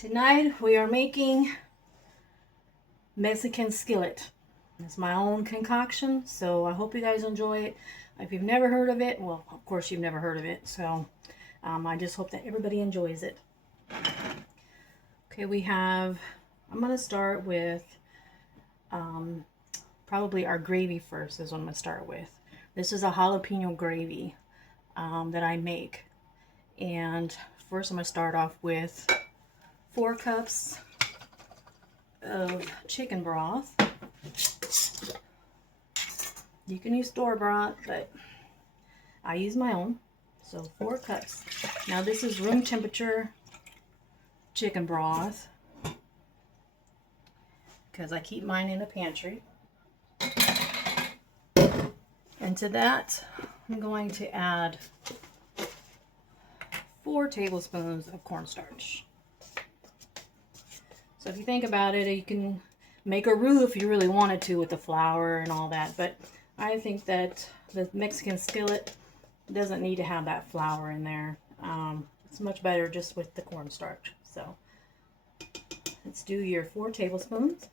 Tonight we are making Mexican Skillet. It's my own concoction, so I hope you guys enjoy it. If you've never heard of it, well, of course you've never heard of it, so I just hope that everybody enjoys it. Okay, I'm going to start with probably our gravy first is what I'm going to start with. This is a jalapeno gravy that I make. And first I'm going to start off with 4 cups of chicken broth. You can use store-bought, but I use my own. So 4 cups. Now this is room temperature chicken broth because I keep mine in the pantry. And to that, I'm going to add 4 tablespoons of cornstarch. So if you think about it, you can make a roux if you really wanted to with the flour and all that, but I think that the Mexican skillet doesn't need to have that flour in there. It's much better just with the cornstarch. So let's do your 4 tablespoons.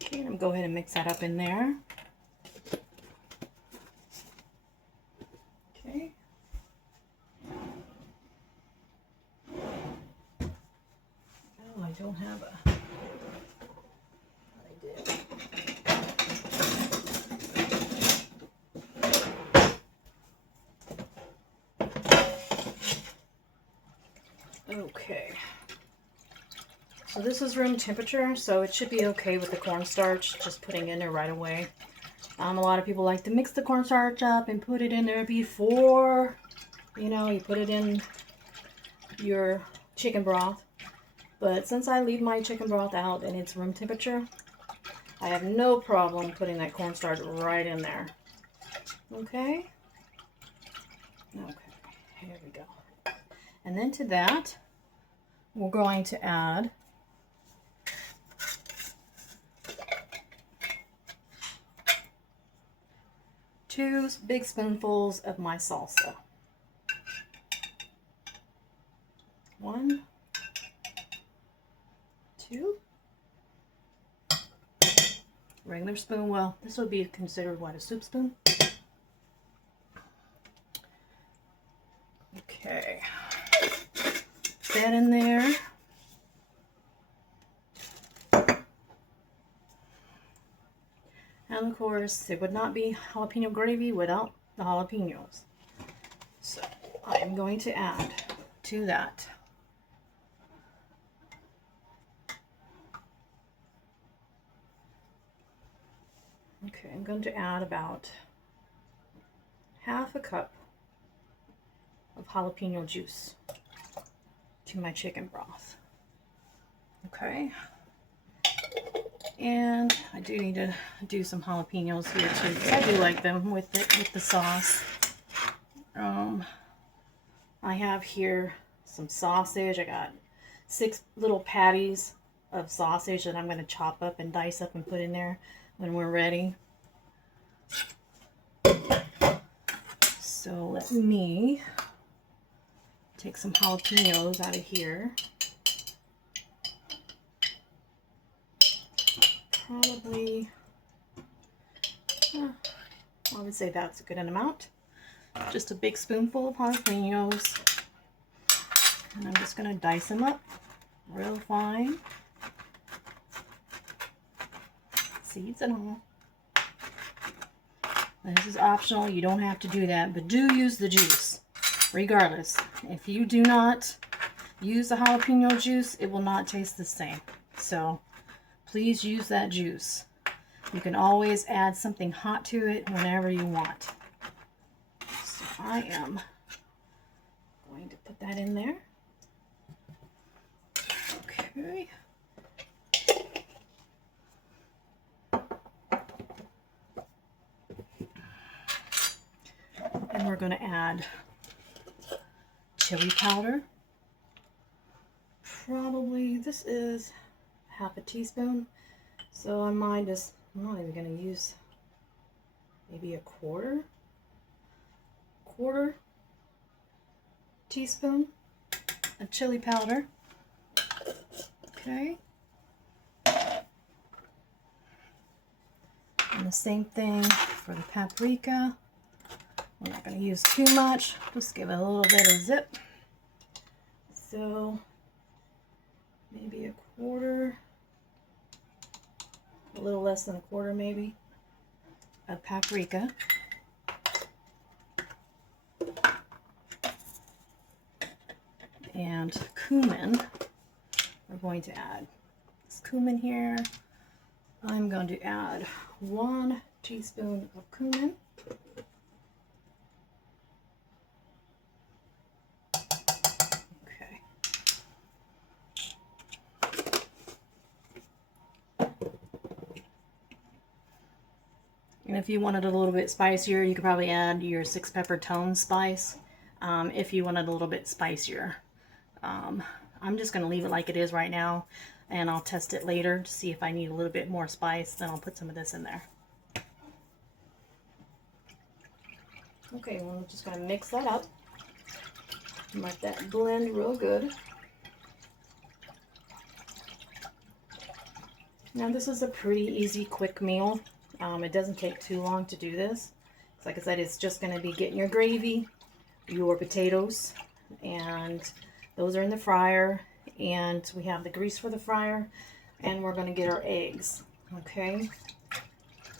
Okay, I'm going to go ahead and mix that up in there. Okay. Oh, I don't have a... I did. Okay. So this is room temperature, so it should be okay with the cornstarch, just putting it in there right away. A lot of people like to mix the cornstarch up and put it in there before, you put it in your chicken broth. But since I leave my chicken broth out and it's room temperature, I have no problem putting that cornstarch right in there. Okay? Okay, here we go. And then to that, we're going to add 2 big spoonfuls of my salsa. 1, 2. Regular spoon. Well, this would be considered what, a soup spoon? Okay. Put that in there. And of course, it would not be jalapeno gravy without the jalapenos. So I am going to add to that I'm going to add about ½ cup of jalapeno juice to my chicken broth. Okay. And I do need to do some jalapenos here too, because I do like them with the sauce. I have here some sausage. I got 6 little patties of sausage that I'm going to chop up and dice up and put in there when we're ready. So let me take some jalapenos out of here. Probably, I would say that's a good amount. Just a big spoonful of jalapenos. And I'm just going to dice them up real fine. Seeds and all. And this is optional. You don't have to do that, but do use the juice. Regardless, if you do not use the jalapeno juice, it will not taste the same. So please use that juice. You can always add something hot to it whenever you want. So I am going to put that in there. Okay. And we're going to add chili powder. Probably, this is ½ a teaspoon. So I might just I'm not even going to use maybe a quarter teaspoon of chili powder. Okay. And the same thing for the paprika. We're not going to use too much, just give it a little bit of zip. So maybe a quarter, a little less than a quarter maybe, of paprika. And cumin, we're going to add this cumin here. I'm going to add 1 teaspoon of cumin. Okay. And if you wanted a little bit spicier, you could probably add your 6-pepper tone spice if you wanted a little bit spicier. I'm just going to leave it like it is right now, and I'll test it later to see if I need a little bit more spice. Then I'll put some of this in there. Okay, well, I'm just going to mix that up. Let that blend real good. Now this is a pretty easy, quick meal. It doesn't take too long to do this. Like I said, it's just going to be getting your gravy, your potatoes, and those are in the fryer, and we have the grease for the fryer, and we're going to get our eggs. Okay,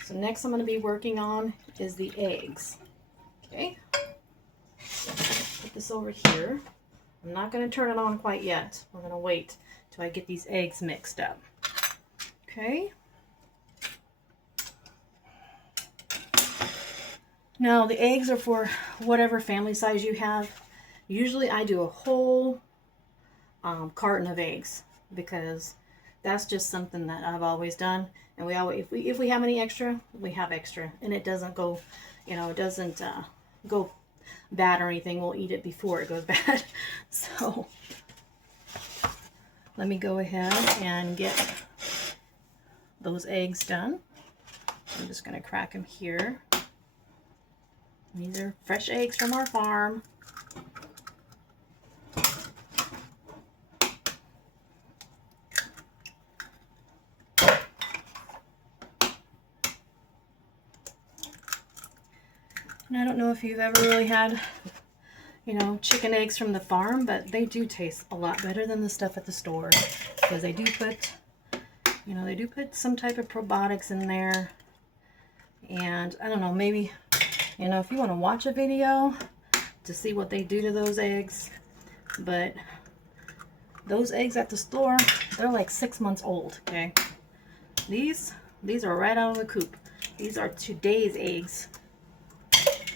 so next I'm going to be working on is the eggs. Okay, put this over here. I'm not going to turn it on quite yet. We're going to wait till I get these eggs mixed up. Okay. Now the eggs are for whatever family size you have. Usually I do a whole carton of eggs because that's just something that I've always done. And we always, if we have any extra, we have extra, and it doesn't go, you know, it doesn't go bad or anything. We'll eat it before it goes bad. So let me go ahead and get those eggs done. I'm just going to crack them here. These are fresh eggs from our farm. And I don't know if you've ever really had, you know, chicken eggs from the farm, but they do taste a lot better than the stuff at the store because they do put, you know, they do put some type of probiotics in there. And I don't know, maybe, you know, if you want to watch a video to see what they do to those eggs, but those eggs at the store, they're like 6 months old, okay? These are right out of the coop. These are today's eggs.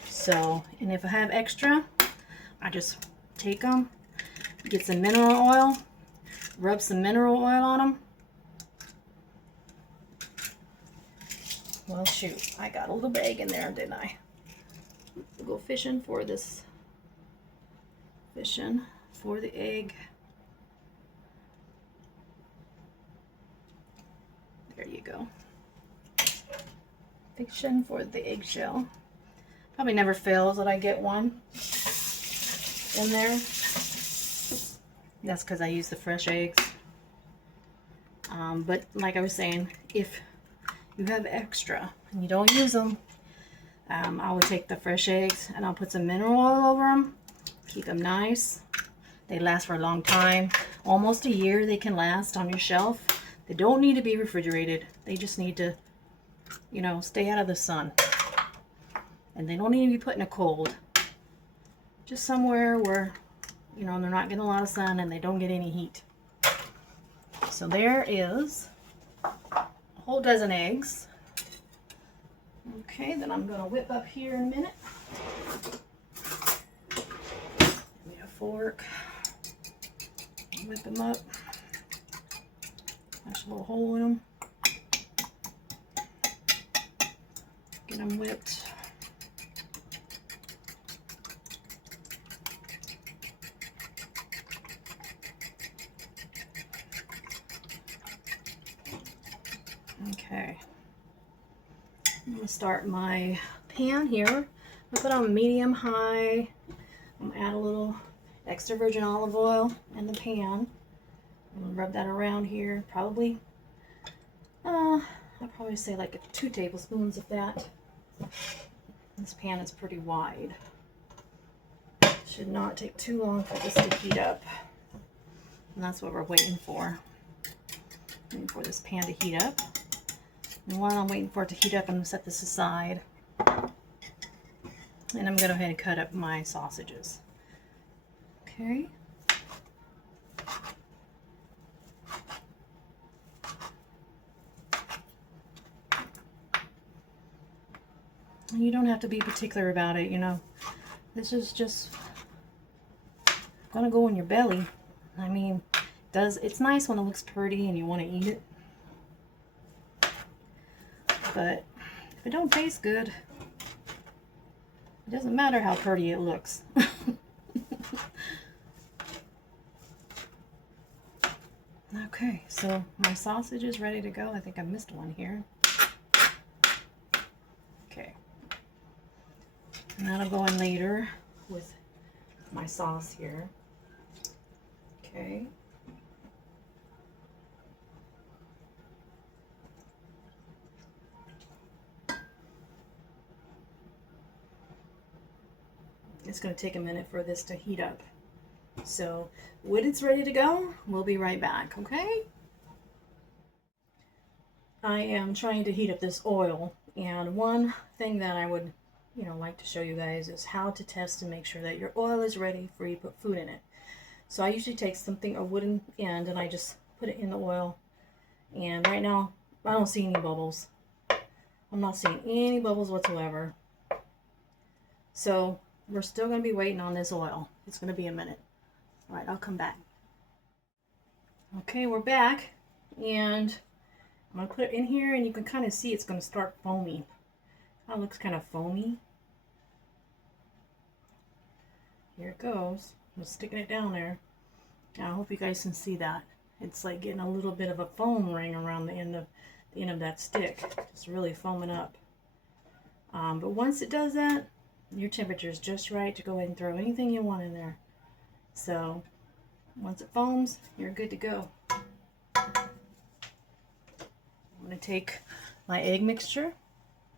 So, and if I have extra, I just take them, get some mineral oil, rub some mineral oil on them. Well, shoot, I got a little bag in there, didn't I? We'll go fishing for this, fishing for the egg. There you go. Fishing for the eggshell. Probably never fails that I get one in there. That's because I use the fresh eggs. But like I was saying, if you have extra and you don't use them, I would take the fresh eggs and I'll put some mineral oil over them. Keep them nice. They last for a long time. Almost a year they can last on your shelf. They don't need to be refrigerated. They just need to, you know, stay out of the sun. And they don't need to be put in a cold. Just somewhere where, you know, they're not getting a lot of sun and they don't get any heat. So there is a whole dozen eggs. Okay, then I'm going to whip up here in a minute. Give me a fork. Whip them up. Punch a little hole in them. Get them whipped. Okay. I'm going to start my pan here. I put on medium high. I'm going to add a little extra virgin olive oil in the pan. I'm going to rub that around here. Probably, I'll probably say like 2 tablespoons of that. This pan is pretty wide. Should not take too long for this to heat up. And that's what we're waiting for. Waiting for this pan to heat up. And while I'm waiting for it to heat up, I'm going to set this aside. And I'm going to go ahead and cut up my sausages. Okay. And you don't have to be particular about it, you know. This is just going to go in your belly. I mean, it's nice when it looks pretty and you want to eat it. But if it don't taste good, it doesn't matter how pretty it looks. Okay, so my sausage is ready to go. I think I missed one here. Okay. And that'll go in later with my sauce here. Okay. It's going to take a minute for this to heat up. So when it's ready to go, we'll be right back, okay? I am trying to heat up this oil, and one thing that I would, like to show you guys is how to test and make sure that your oil is ready for you to put food in it. So I usually take a wooden end, and I just put it in the oil. And right now, I don't see any bubbles. I'm not seeing any bubbles whatsoever. So we're still going to be waiting on this oil. It's going to be a minute. All right, I'll come back. Okay, we're back, and I'm going to put it in here, and you can kind of see it's going to start foaming. That looks kind of foamy. Here it goes. I'm sticking it down there. Now, I hope you guys can see that. It's like getting a little bit of a foam ring around the end of that stick. It's really foaming up. But once it does that, your temperature is just right to go ahead and throw anything you want in there. So once it foams, you're good to go. I'm going to take my egg mixture.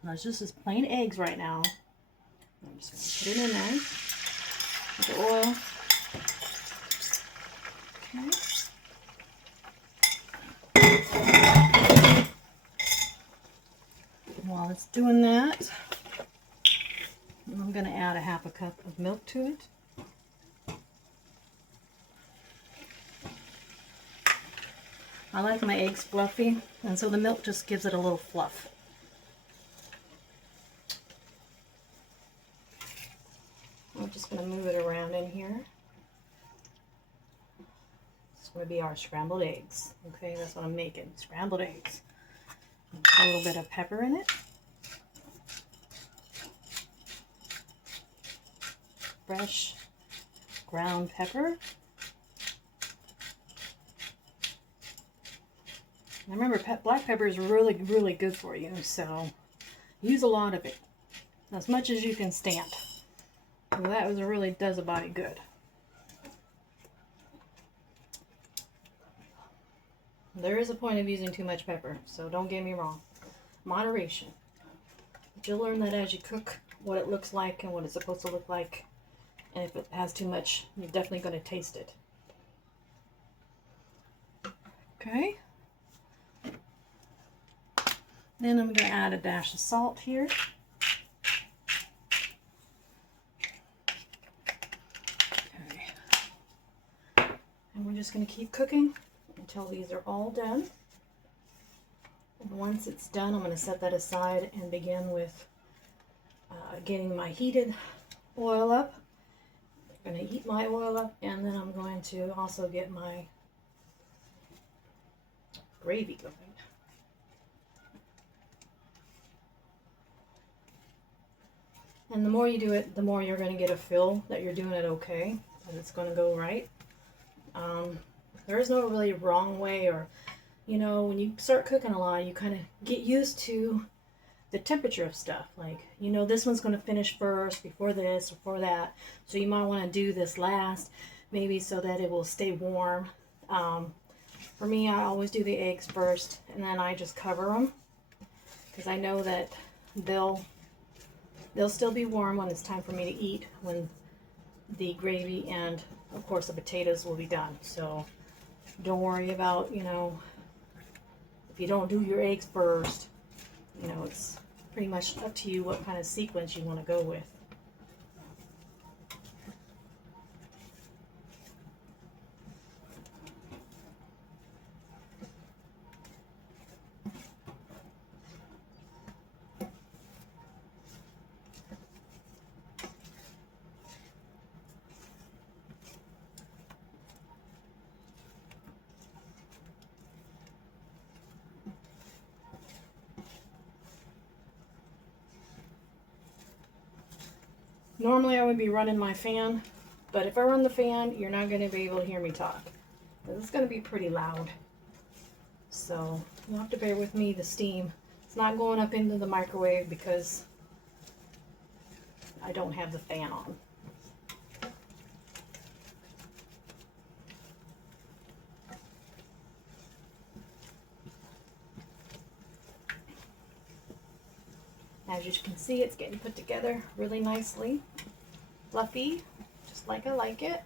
Now, it's just as plain eggs right now. I'm just going to put it in there with the oil. Okay. And while it's doing that, I'm going to add a half a cup of milk to it. I like my eggs fluffy, and so the milk just gives it a little fluff. I'm just going to move it around in here. It's going to be our scrambled eggs. Okay, that's what I'm making, scrambled eggs. Put a little bit of pepper in it. Fresh ground pepper. Now remember, black pepper is really, really good for you, so use a lot of it, as much as you can stand. So that really does a body good. There is a point of using too much pepper, so don't get me wrong. Moderation. But you'll learn that as you cook, what it looks like and what it's supposed to look like. And if it has too much, you're definitely going to taste it. Okay. Then I'm going to add a dash of salt here. Okay. And we're just going to keep cooking until these are all done. And once it's done, I'm going to set that aside and begin with getting my heated oil up. I'm going to heat my oil up, and then I'm going to also get my gravy going. And the more you do it, the more you're going to get a feel that you're doing it okay, and it's going to go right. There is no really wrong way, or, when you start cooking a lot, you kind of get used to the temperature of stuff. Like, you know, this one's going to finish first before this, before that. So you might want to do this last, maybe so that it will stay warm. For me, I always do the eggs first, and then I just cover them because I know that they'll still be warm when it's time for me to eat, when the gravy and, of course, the potatoes will be done. So don't worry about, you know, if you don't do your eggs first. You know, it's pretty much up to you what kind of sequence you want to go with. Normally I would be running my fan, but if I run the fan, you're not going to be able to hear me talk. It's going to be pretty loud. So you'll have to bear with me. The steam, it's not going up into the microwave because I don't have the fan on. As you can see, it's getting put together really nicely. Fluffy, just like I like it.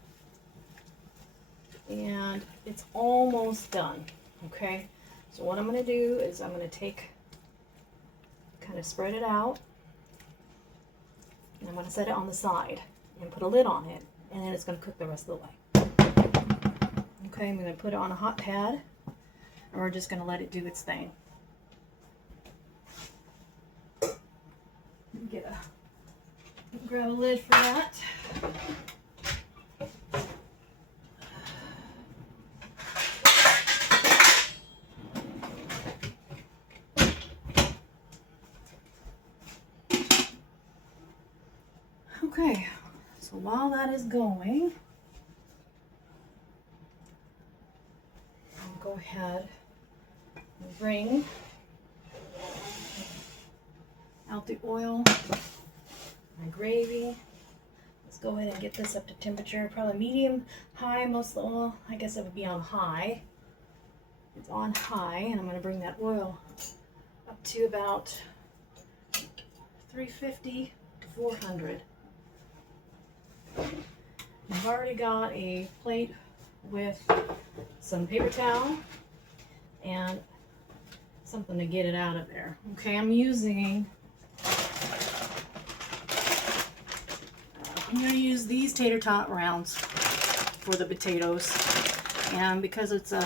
And it's almost done, okay? So what I'm going to do is I'm going to kind of spread it out. And I'm going to set it on the side and put a lid on it. And then it's going to cook the rest of the way. Okay, I'm going to put it on a hot pad. And we're just going to let it do its thing. Grab a lid for that. Okay, so while that is going, I'll go ahead and bring out the oil, my gravy. Let's go ahead and get this up to temperature, probably medium, high. Most of the oil, I guess it would be on high. It's on high, and I'm going to bring that oil up to about 350 to 400. I've already got a plate with some paper towel and something to get it out of there. Okay, I'm going to use these tater tot rounds for the potatoes, and because it's a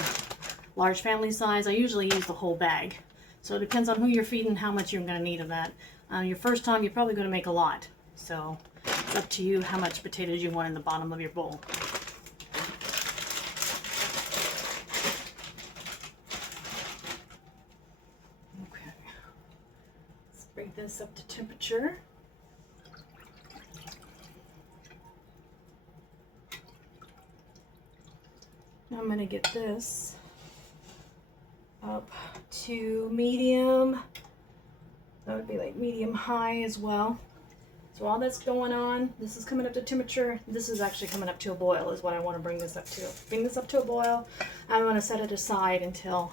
large family size, I usually use the whole bag. So it depends on who you're feeding, how much you're going to need of that. Your first time, you're probably going to make a lot, so it's up to you how much potatoes you want in the bottom of your bowl. Okay, let's bring this up to temperature. Now I'm going to get this up to medium. That would be like medium high as well. So while that's going on, this is coming up to temperature. This is actually coming up to a boil is what I want to bring this up to. Bring this up to a boil. I'm going to set it aside until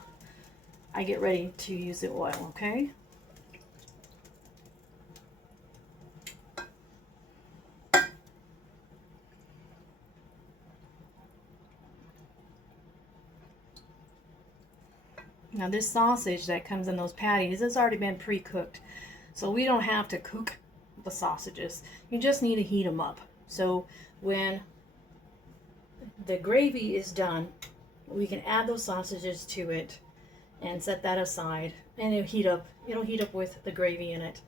I get ready to use the oil, okay? Now this sausage that comes in those patties has already been pre-cooked, so we don't have to cook the sausages. You just need to heat them up. So when the gravy is done, we can add those sausages to it and set that aside, and it'll heat up. It'll heat up with the gravy in it,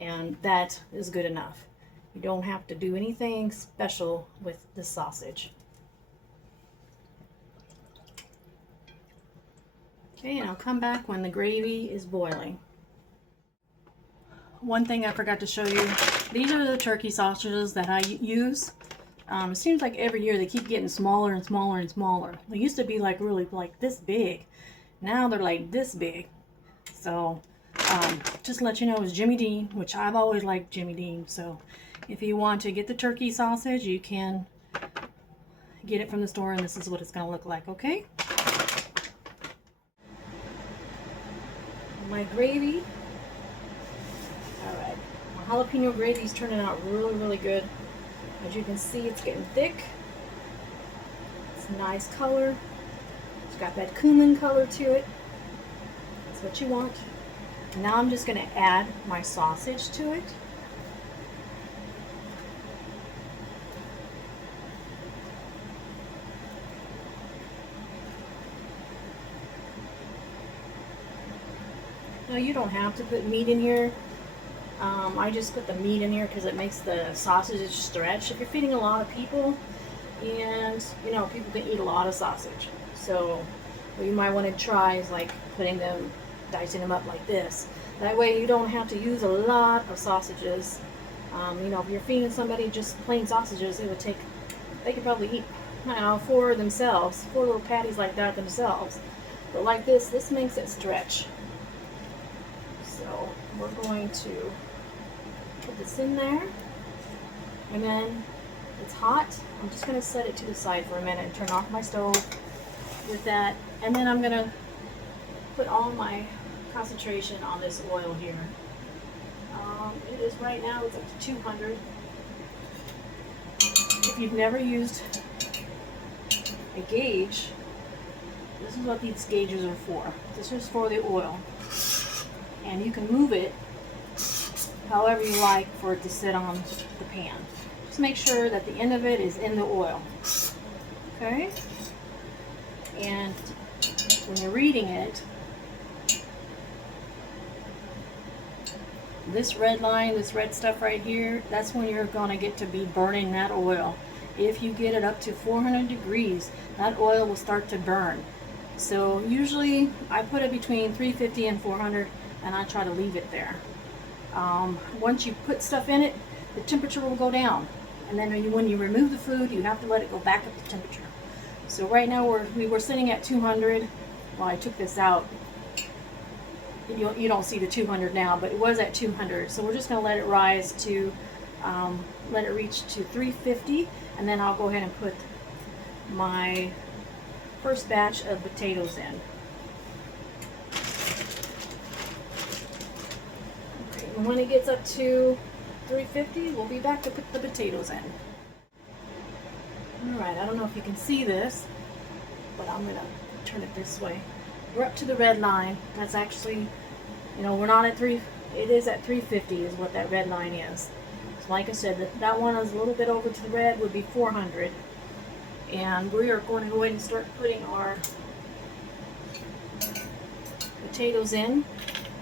and that is good enough. You don't have to do anything special with the sausage. Okay, and I'll come back when the gravy is boiling. One thing I forgot to show you, these are the turkey sausages that I use. It seems like every year they keep getting smaller and smaller and smaller. They used to be like really like this big. Now they're like this big. So Just to let you know, it's Jimmy Dean, which I've always liked Jimmy Dean. So if you want to get the turkey sausage, you can get it from the store, and this is what it's going to look like, okay? My gravy. Alright, my jalapeno gravy is turning out really, really good. As you can see, it's getting thick. It's a nice color. It's got that cumin color to it. That's what you want. Now I'm just going to add my sausage to it. Now you don't have to put meat in here. I just put the meat in here because it makes the sausage stretch. If you're feeding a lot of people, and you know, people can eat a lot of sausage, so what you might want to try is like putting them, dicing them up like this. That way you don't have to use a lot of sausages. You know, if you're feeding somebody just plain sausages, it would take, they could probably eat, I don't know, 4 themselves, 4 little patties like that themselves. But like this makes it stretch. So we're going to put this in there, and then it's hot. I'm just going to set it to the side for a minute and turn off my stove with that, and then I'm going to put all my concentration on this oil here. It is right now, it's up to 200. If you've never used a gauge, this is what these gauges are for. This is for the oil, and you can move it however you like for it to sit on the pan. Just make sure that the end of it is in the oil. Okay? And when you're reading it, this red line, this red stuff right here, that's when you're going to get to be burning that oil. If you get it up to 400 degrees, that oil will start to burn. So usually I put it between 350 and 400, and I try to leave it there. Once you put stuff in it, the temperature will go down, and then when you remove the food, you have to let it go back up to temperature. So right now we were sitting at 200. Well, I took this out. You don't see the 200 now, but it was at 200. So we're just going to let it rise to, let it reach to 350, and then I'll go ahead and put my first batch of potatoes in. Okay, and when it gets up to 350, we'll be back to put the potatoes in. Alright, I don't know if you can see this, but I'm going to turn it this way. We're up to the red line. That's actually, you know, we're not at 3, it is at 350 is what that red line is. So like I said, that one is a little bit over to the red, would be 400. And we are going to go ahead and start putting our potatoes in.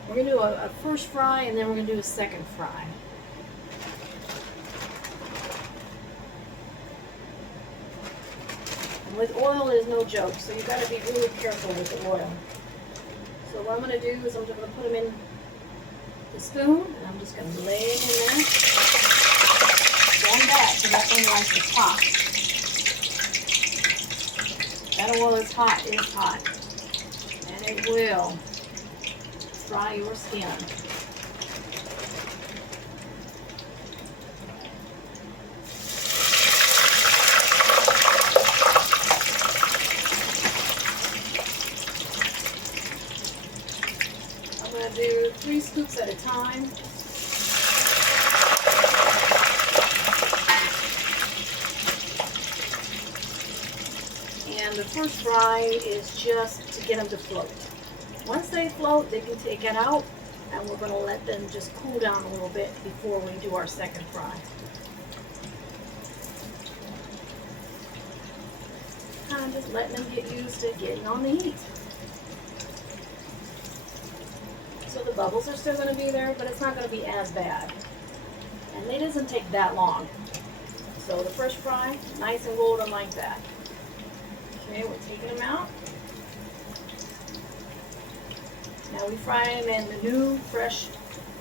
We're going to do a first fry, and then we're going to do a second fry. And with oil is no joke, so you've got to be really careful with the oil. So what I'm going to do is I'm just going to put them in the spoon, and I'm just going to lay it in there. Stand back so that thing likes to pop. That oil is hot, it's hot, and it will fry your skin. I'm going to do 3 scoops at a time. And the first fry is just to get them to float. Once they float, they can take it out, and we're going to let them just cool down a little bit before we do our second fry. Kind of just letting them get used to getting on the heat. So the bubbles are still going to be there, but it's not going to be as bad. And it doesn't take that long. So the first fry, nice and golden like that. Okay, we're taking them out. Now we fry them in the new, fresh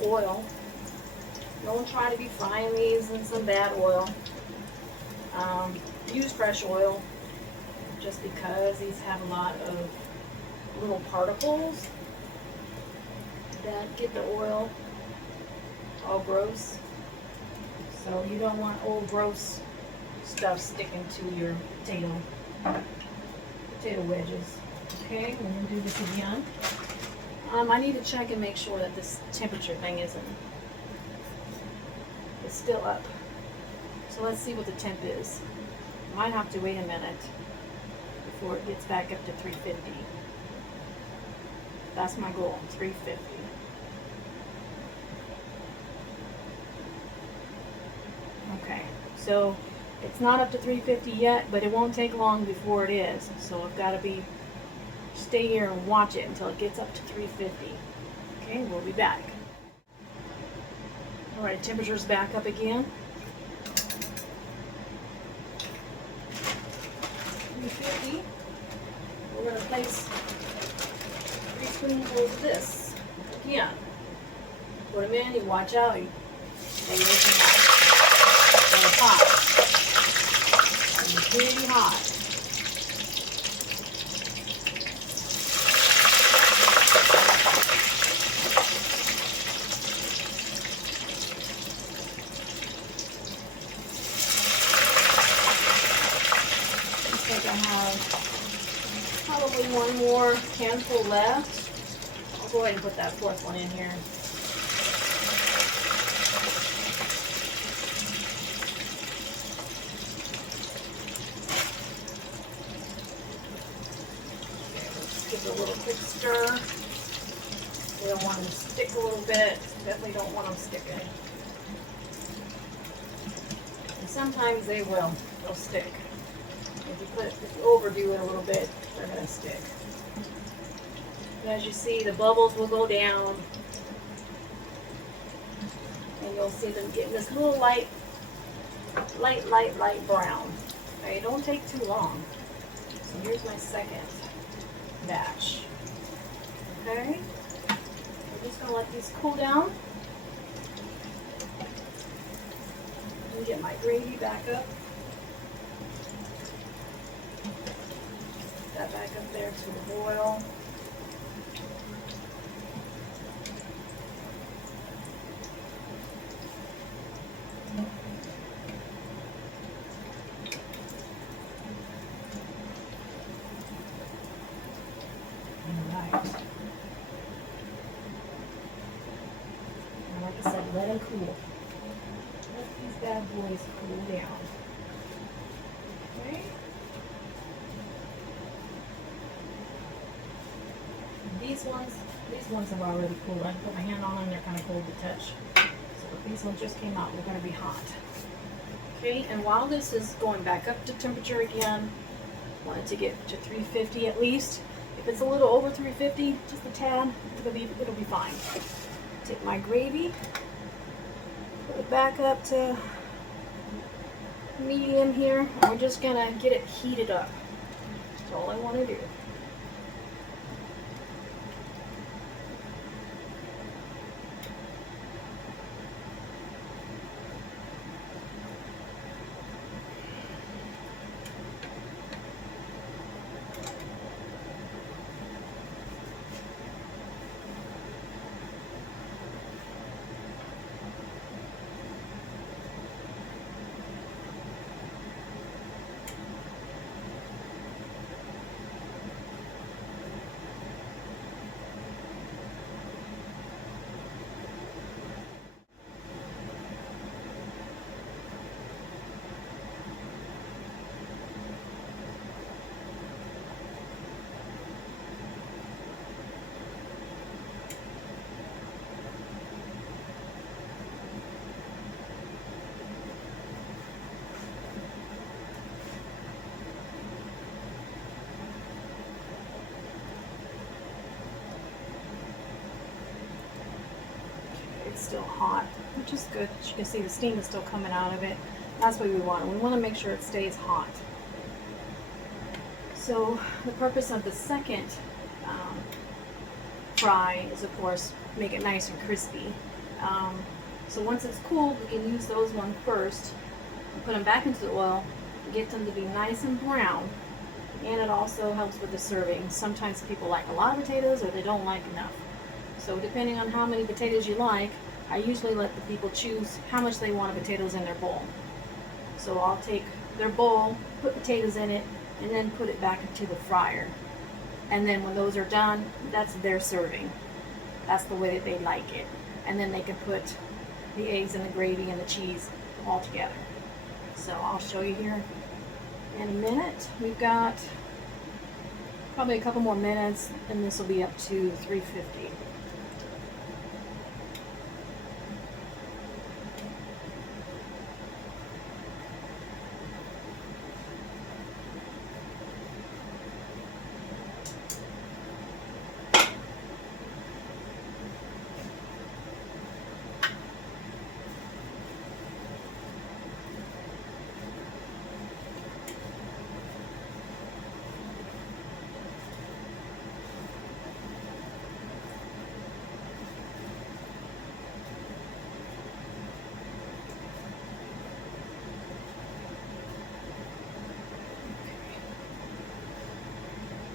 oil. Don't try to be frying these in some bad oil. Use fresh oil just because these have a lot of little particles. that get the oil all gross. So you don't want old gross stuff sticking to your potato wedges. Okay, we're gonna do this again. I need to check and make sure that this temperature thing it's still up. So let's see what the temp is. Might have to wait a minute before it gets back up to 350. That's my goal, 350. Okay, so it's not up to 350 yet, but it won't take long before it is. So I've got to stay here and watch it until it gets up to 350. Okay, we'll be back. All right, temperature's back up again. 350. We're going to place 3 spoonfuls of this again. Put them in, you watch out. They listen out. They're hot. They're really hot. I have probably one more handful left. I'll go ahead and put that 4th one in here. Okay, let's give it a little quick stir. We don't want them to stick a little bit. Definitely don't want them sticking. And sometimes they will. They'll stick. If you overdo it a little bit, they're going to stick. And as you see, the bubbles will go down. And you'll see them getting this little light brown. Okay, don't take too long. So here's my 2nd batch. Okay, I'm just going to let these cool down. And get my gravy back up. That back up there to the boil. Alright. And like I said, let them cool. Let these bad boys cool down. Okay. These ones have already cooled. I put my hand on them, they're kind of cold to touch. So these ones just came out, they're going to be hot. Okay, and while this is going back up to temperature again, I want it to get to 350 at least. If it's a little over 350, just a tad, it'll be fine. Take my gravy, put it back up to medium here, and we're just going to get it heated up. That's all I want to do. It's still hot, which is good. As you can see, the steam is still coming out of it. That's what we want. We want to make sure it stays hot. So the purpose of the 2nd fry is, of course, make it nice and crispy. So once it's cooled, we can use those one first and put them back into the oil and get them to be nice and brown. And it also helps with the serving. Sometimes people like a lot of potatoes or they don't like enough. So depending on how many potatoes you like, I usually let the people choose how much they want of potatoes in their bowl. So I'll take their bowl, put potatoes in it, and then put it back into the fryer. And then when those are done, that's their serving. That's the way that they like it. And then they can put the eggs and the gravy and the cheese all together. So I'll show you here in a minute. We've got probably a couple more minutes and this will be up to 350.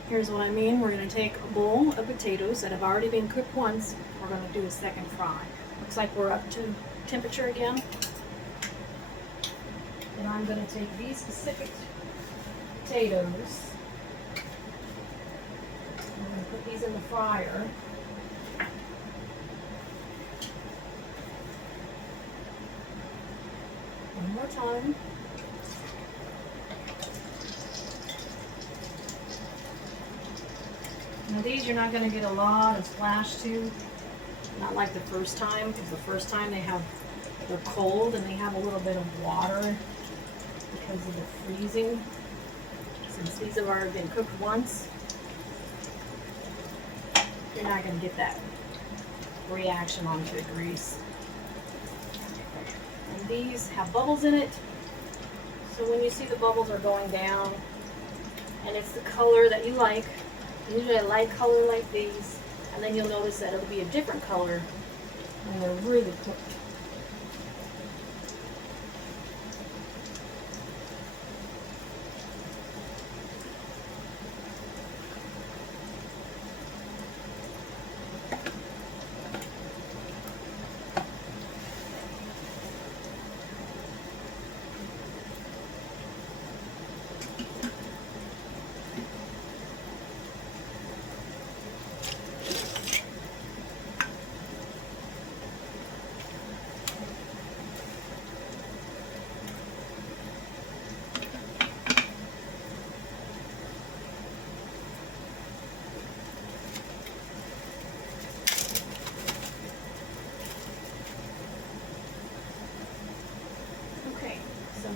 Here's what I mean. We're going to take a bowl of potatoes that have already been cooked once. We're going to do a second fry. Looks like we're up to temperature again. And I'm going to take these specific potatoes. I'm going to put these in the fryer. One more time. Now these you're not going to get a lot of splash to, not like the first time, because the first time they're cold and they have a little bit of water because of the freezing. Since these have already been cooked once, you're not going to get that reaction onto the grease. And these have bubbles in it, so when you see the bubbles are going down and it's the color that you like, usually a light color like these, and then you'll notice that it'll be a different color when they're really cooked.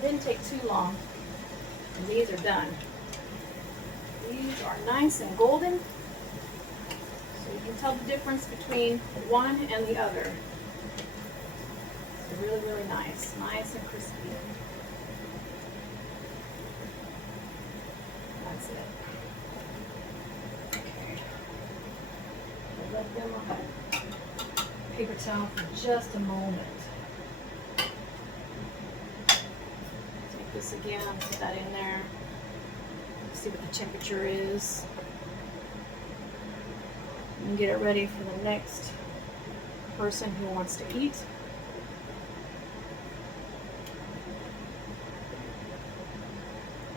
Didn't take too long, and these are done. These are nice and golden, so you can tell the difference between one and the other. It's really, really nice and crispy. That's it. Okay. I'll let them on a paper towel for just a moment. This again, put that in there, see what the temperature is, and get it ready for the next person who wants to eat.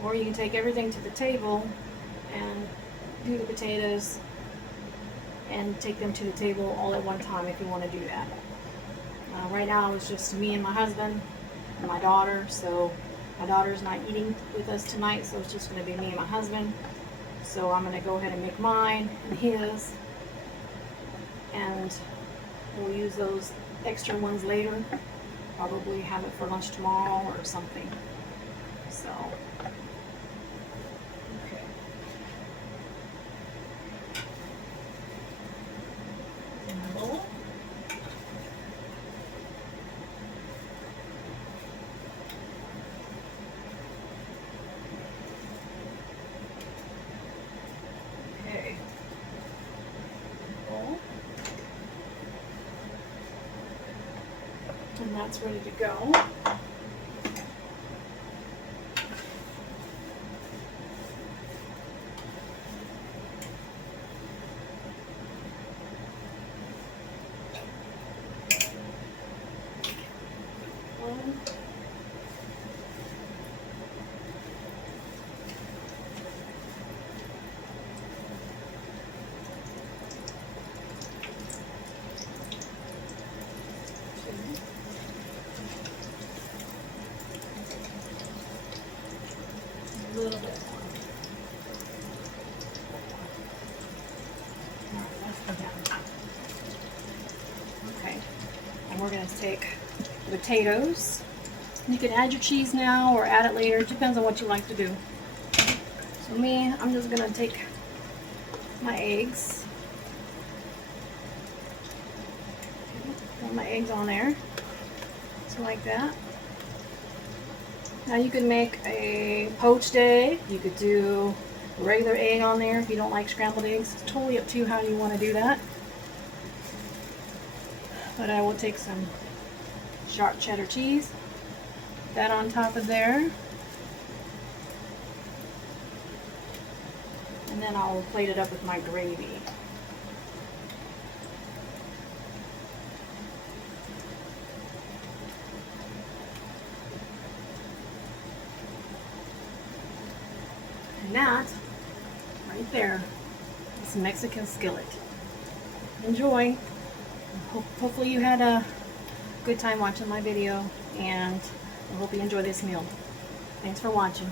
Or you can take everything to the table and do the potatoes and take them to the table all at one time if you want to do that. Right now it's just me and my husband and my daughter, so my daughter's not eating with us tonight, so it's just going to be me and my husband. So I'm going to go ahead and make mine and his, and we'll use those extra ones later. Probably have it for lunch tomorrow or something. So, okay. In my bowl. And that's ready to go. little bit more. Alright, let's put that. Okay, and we're going to take the potatoes. You can add your cheese now or add it later. It depends on what you like to do. So me, I'm just going to take my eggs. Put my eggs on there. So like that. Now you can make a poached egg. You could do a regular egg on there if you don't like scrambled eggs. It's totally up to you how you want to do that. But I will take some sharp cheddar cheese. Put that on top of there. And then I'll plate it up with my gravy. And that, right there, is Mexican Skillet. Enjoy. Hopefully you had a good time watching my video, and I hope you enjoy this meal. Thanks for watching.